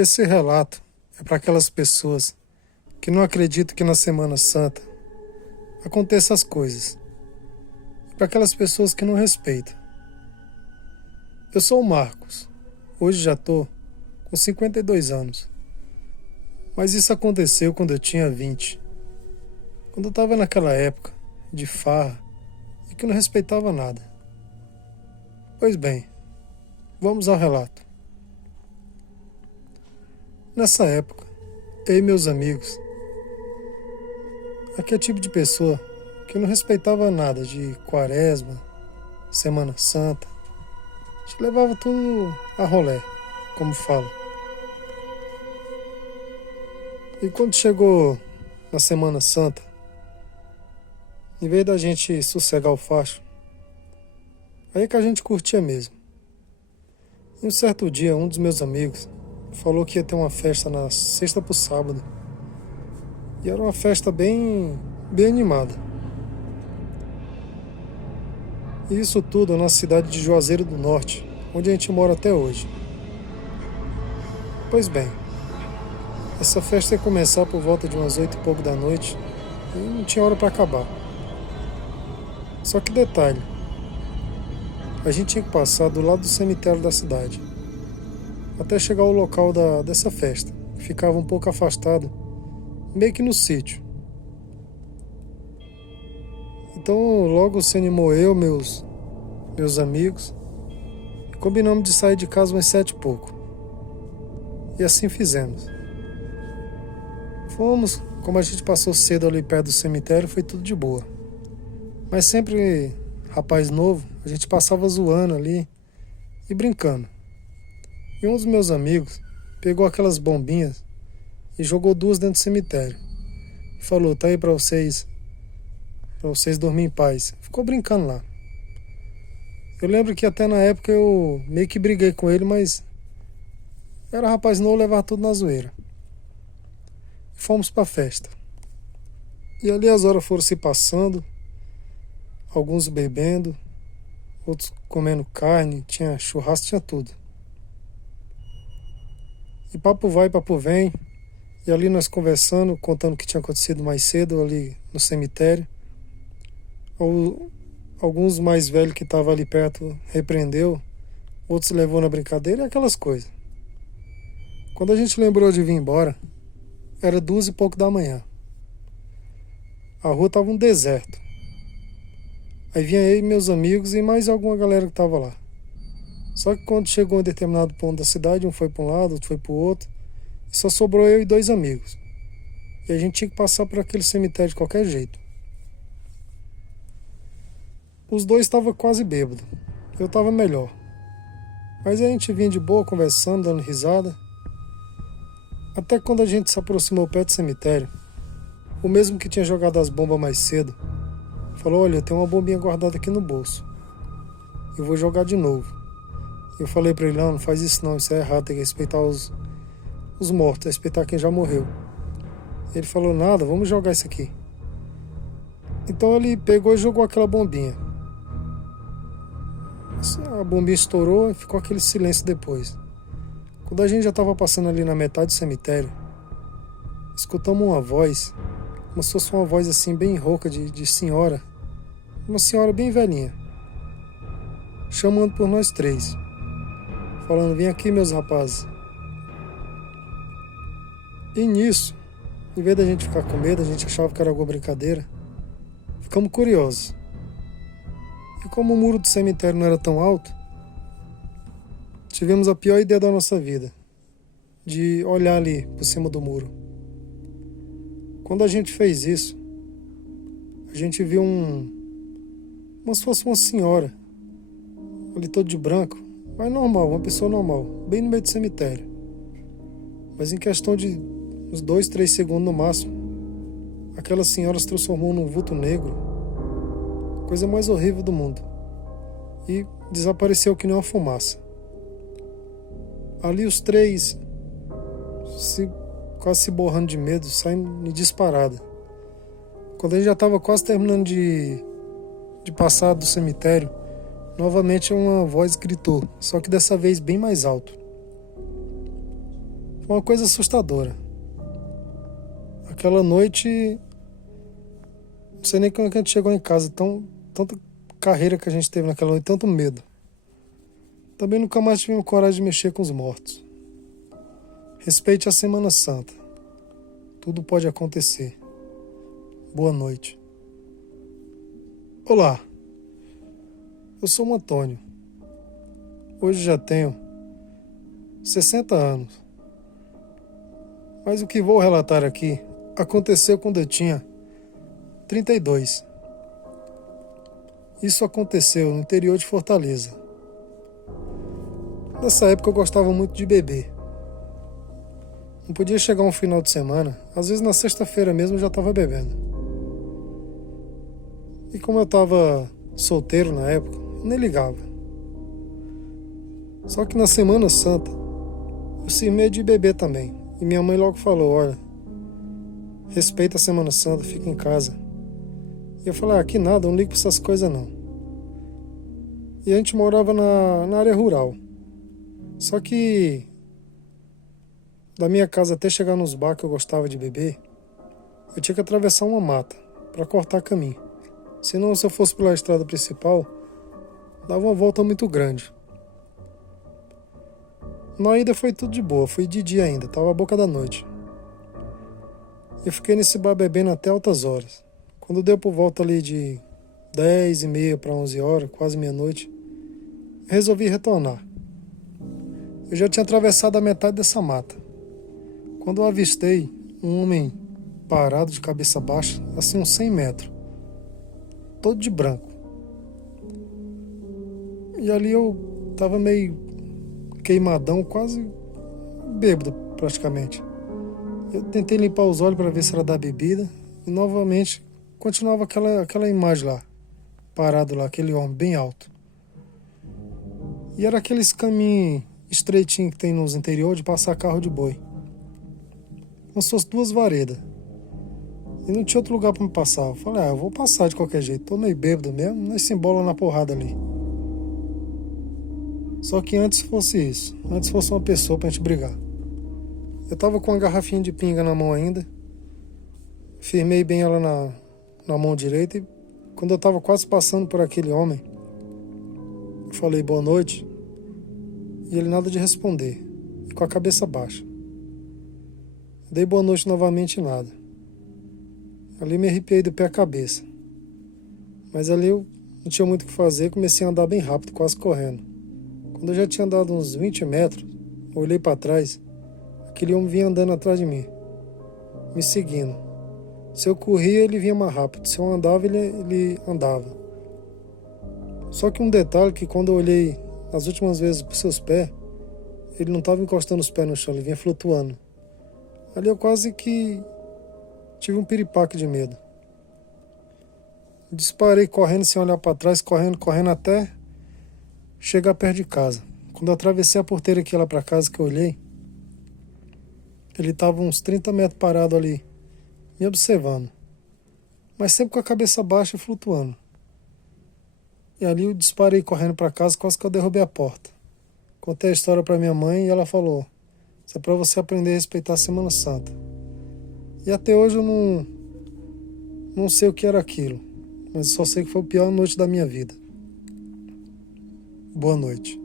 Esse relato é para aquelas pessoas que não acreditam que na Semana Santa aconteçam as coisas. E para aquelas pessoas que não respeitam. Eu sou o Marcos. Hoje já estou com 52 anos. Mas isso aconteceu quando eu tinha 20. Quando eu estava naquela época de farra e que não respeitava nada. Pois bem, vamos ao relato. Nessa época, eu e meus amigos, aquele tipo de pessoa que não respeitava nada de quaresma, Semana Santa, a gente levava tudo a rolé, como fala. E quando chegou na Semana Santa, em vez da gente sossegar o facho, aí que a gente curtia mesmo. E um certo dia, um dos meus amigos falou que ia ter uma festa na sexta pro sábado. E era uma festa bem animada. E isso tudo na cidade de Juazeiro do Norte, onde a gente mora até hoje. Pois bem, essa festa ia começar por volta de umas 8 e pouco da noite e não tinha hora para acabar. Só que detalhe, a gente tinha que passar do lado do cemitério da cidade, até chegar ao local dessa festa, que ficava um pouco afastado, meio que no sítio. Então logo se animou eu, meus amigos, e combinamos de sair de casa umas 7 e pouco. E assim fizemos. Fomos, como a gente passou cedo ali perto do cemitério, foi tudo de boa. Mas sempre, rapaz novo, a gente passava zoando ali e brincando. E um dos meus amigos pegou aquelas bombinhas e jogou 2 dentro do cemitério. E falou, tá aí pra vocês dormirem em paz. Ficou brincando lá. Eu lembro que até na época eu meio que briguei com ele, mas era rapaz novo, levar tudo na zoeira. E fomos pra festa. E ali as horas foram se passando, alguns bebendo, outros comendo carne, tinha churrasco, tinha tudo. E papo vai, papo vem. E ali nós conversando, contando o que tinha acontecido mais cedo ali no cemitério. Alguns mais velhos que estavam ali perto repreendeu, outros levou na brincadeira e aquelas coisas. Quando a gente lembrou de vir embora, era 2 e pouco da manhã. A rua estava um deserto. Aí vinha eu e meus amigos e mais alguma galera que estava lá. Só que quando chegou a um determinado ponto da cidade, um foi para um lado, outro foi para o outro, e só sobrou eu e 2 amigos. E a gente tinha que passar por aquele cemitério de qualquer jeito. Os 2 estavam quase bêbados. Eu estava melhor. Mas a gente vinha de boa, conversando, dando risada. Até que quando a gente se aproximou perto do cemitério, o mesmo que tinha jogado as bombas mais cedo, falou, olha, eu tenho uma bombinha guardada aqui no bolso. Eu vou jogar de novo. Eu falei pra ele, não faz isso não, isso é errado, tem que respeitar os mortos, respeitar quem já morreu. Ele falou, nada, vamos jogar isso aqui. Então ele pegou e jogou aquela bombinha. A bombinha estourou e ficou aquele silêncio depois. Quando a gente já estava passando ali na metade do cemitério, escutamos uma voz, como se fosse uma voz assim bem rouca de senhora, uma senhora bem velhinha, chamando por nós 3, falando, vem aqui meus rapazes. E nisso, em vez da gente ficar com medo, a gente achava que era alguma brincadeira, ficamos curiosos. E como o muro do cemitério não era tão alto, tivemos a pior ideia da nossa vida, de olhar ali por cima do muro. Quando a gente fez isso, a gente viu como se fosse uma senhora, ali todo de branco, mas normal, uma pessoa normal, bem no meio do cemitério. Mas em questão de uns 2, 3 segundos no máximo, aquela senhora se transformou num vulto negro, coisa mais horrível do mundo, e desapareceu que nem uma fumaça. Ali os 3, quase se borrando de medo, saindo de disparada. Quando a gente já estava quase terminando de passar do cemitério, novamente uma voz gritou, só que dessa vez bem mais alto. Foi uma coisa assustadora. Aquela noite, não sei nem como é que a gente chegou em casa, tanta carreira que a gente teve naquela noite, tanto medo. Também nunca mais tivemos coragem de mexer com os mortos. Respeite a Semana Santa. Tudo pode acontecer. Boa noite. Olá, eu sou o Antônio. Hoje já tenho 60 anos. Mas o que vou relatar aqui aconteceu quando eu tinha 32. Isso aconteceu no interior de Fortaleza. Nessa época eu gostava muito de beber. Não podia chegar um final de semana, às vezes na sexta-feira mesmo eu já estava bebendo. E como eu estava solteiro na época, eu nem ligava. Só que na Semana Santa, eu cismei de beber também. E minha mãe logo falou, olha, respeita a Semana Santa, fica em casa. E eu falei, que nada, eu não ligo pra essas coisas não. E a gente morava na área rural. Só que da minha casa até chegar nos bar que eu gostava de beber, eu tinha que atravessar uma mata para cortar caminho. Senão, se eu fosse pela estrada principal, dava uma volta muito grande. Na ida foi tudo de boa, fui de dia ainda, tava a boca da noite. Eu fiquei nesse bar bebendo até altas horas. Quando deu por volta ali de 10h30 para 11 horas, quase meia-noite, resolvi retornar. Eu já tinha atravessado a metade dessa mata, quando eu avistei um homem parado de cabeça baixa, assim uns 100 metros, todo de branco. E ali eu tava meio queimadão, quase bêbado praticamente. Eu tentei limpar os olhos para ver se era da bebida e novamente continuava aquela imagem lá, parado lá, aquele homem bem alto. E era aqueles caminhos estreitinhos que tem nos interiores de passar carro de boi. Como se fosse duas varedas. E não tinha outro lugar para me passar. Eu falei, eu vou passar de qualquer jeito. Tô meio bêbado mesmo, nós se embola na porrada ali. Só que antes fosse isso. Antes fosse uma pessoa pra gente brigar. Eu tava com uma garrafinha de pinga na mão ainda. Firmei bem ela na mão direita. E quando eu tava quase passando por aquele homem, eu falei boa noite. E ele nada de responder. E com a cabeça baixa. Dei boa noite novamente e nada. Ali me arrepiei do pé à cabeça. Mas ali eu não tinha muito o que fazer, comecei a andar bem rápido, quase correndo. Quando eu já tinha andado uns 20 metros, eu olhei para trás, aquele homem vinha andando atrás de mim, me seguindo. Se eu corria, ele vinha mais rápido, se eu andava, ele andava. Só que um detalhe que quando eu olhei as últimas vezes para os seus pés, ele não estava encostando os pés no chão, ele vinha flutuando. Ali eu quase que tive um piripaque de medo. Disparei correndo sem olhar para trás, correndo até chegar perto de casa. Quando eu atravessei a porteira que ia lá para casa, que eu olhei, ele estava uns 30 metros parado ali, me observando. Mas sempre com a cabeça baixa e flutuando. E ali eu disparei correndo para casa, quase que eu derrubei a porta. Contei a história para minha mãe e ela falou, isso é para você aprender a respeitar a Semana Santa. E até hoje eu não sei o que era aquilo, mas só sei que foi a pior noite da minha vida. Boa noite.